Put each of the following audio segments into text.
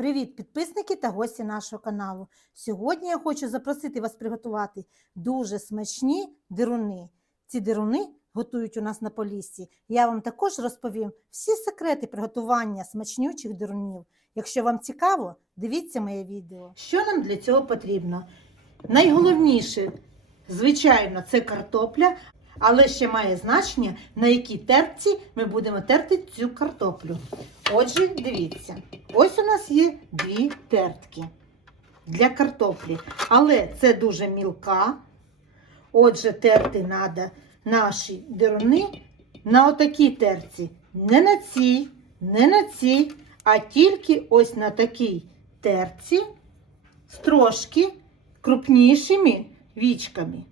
Привіт, підписники та гості нашого каналу. Сьогодні я хочу запросити вас приготувати дуже смачні дируни. Ці дируни готують у нас на Поліссі. Я вам також розповім всі секрети приготування смачнючих дирунів. Якщо вам цікаво, дивіться моє відео. Що нам для цього потрібно? Найголовніше, звичайно, це картопля, але ще має значення, на якій терці ми будемо терти цю картоплю. Отже, дивіться, ось у нас є дві тертки для картоплі, але це дуже мілка. Отже, терти треба наші дируни на отакій терці. Не на цій, не на цій, а тільки ось на такій терці з трошки крупнішими вічками.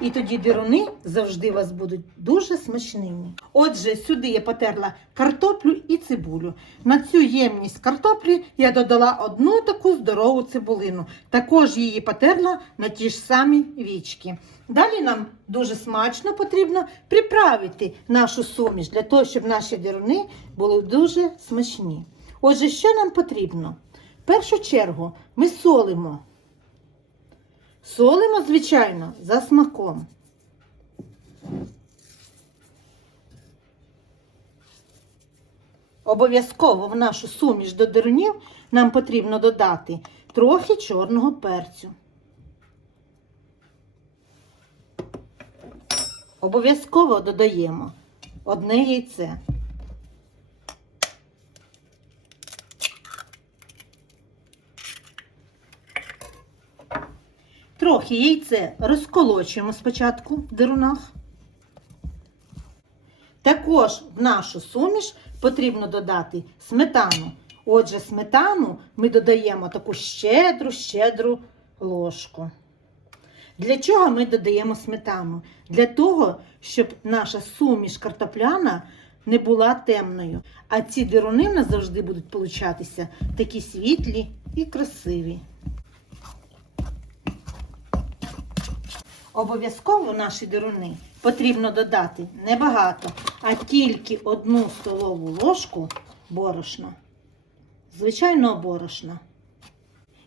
І тоді дируни завжди у вас будуть дуже смачними. Отже, сюди я потерла картоплю і цибулю. На цю ємність картоплі я додала одну таку здорову цибулину. Також її потерла на ті ж самі вічки. Далі нам дуже смачно потрібно приправити нашу суміш для того, щоб наші дируни були дуже смачні. Отже, що нам потрібно? В першу чергу ми солимо. Солимо, звичайно, за смаком. Обов'язково в нашу суміш до дирунів нам потрібно додати трохи чорного перцю. Обов'язково додаємо одне яйце. Трохи яйце розколочуємо спочатку в дирунах. Також в нашу суміш потрібно додати сметану. Отже, сметану ми додаємо таку щедру, щедру ложку. Для чого ми додаємо сметану? Для того, щоб наша суміш картопляна не була темною. А ці дируни в нас завжди будуть получатися такі світлі і красиві. Обов'язково наші дируни потрібно додати небагато, а тільки одну столову ложку борошна. Звичайного борошна.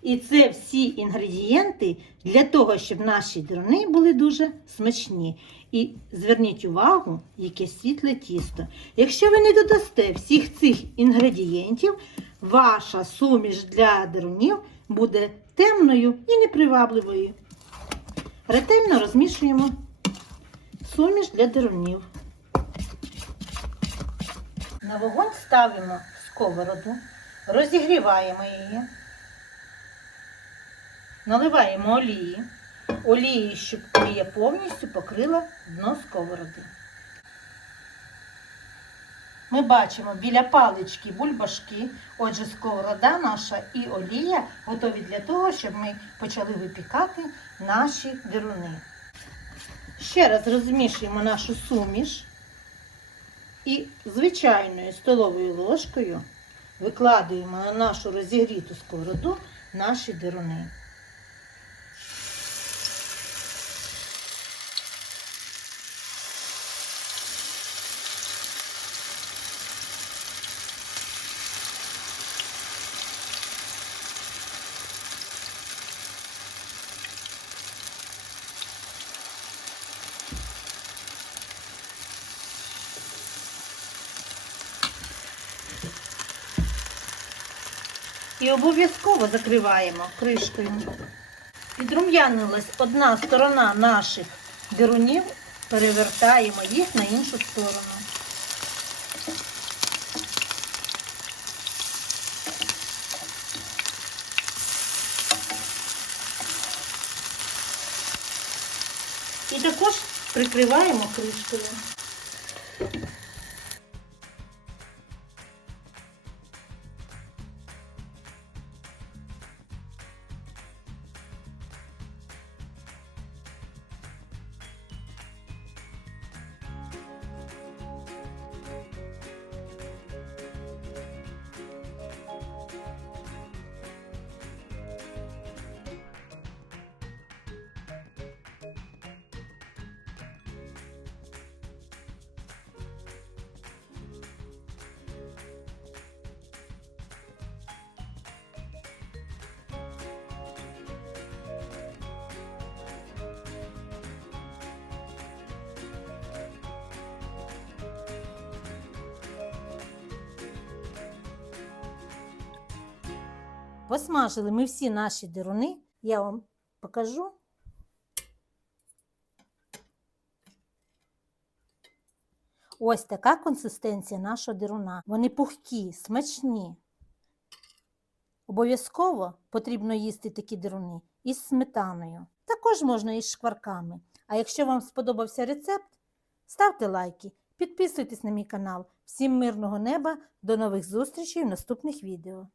І це всі інгредієнти для того, щоб наші дируни були дуже смачні. І зверніть увагу, яке світле тісто. Якщо ви не додасте всіх цих інгредієнтів, ваша суміш для дирунів буде темною і непривабливою. Ретельно розмішуємо суміш для дирунів. На вогонь ставимо сковороду, розігріваємо її, наливаємо олії, олії, щоб олія повністю покрила дно сковороди. Ми бачимо біля палички бульбашки, отже, сковорода наша і олія готові для того, щоб ми почали випікати наші дируни. Ще раз розмішуємо нашу суміш і звичайною столовою ложкою викладуємо на нашу розігріту сковороду наші дируни. І обов'язково закриваємо кришкою. Підрум'янилась одна сторона наших дирунів, перевертаємо їх на іншу сторону. І також прикриваємо кришкою. Посмажили ми всі наші дируни. Я вам покажу. Ось така консистенція нашого дируна. Вони пухкі, смачні. Обов'язково потрібно їсти такі дируни із сметаною. Також можна із шкварками. А якщо вам сподобався рецепт, ставте лайки, підписуйтесь на мій канал. Всім мирного неба, до нових зустрічей в наступних відео.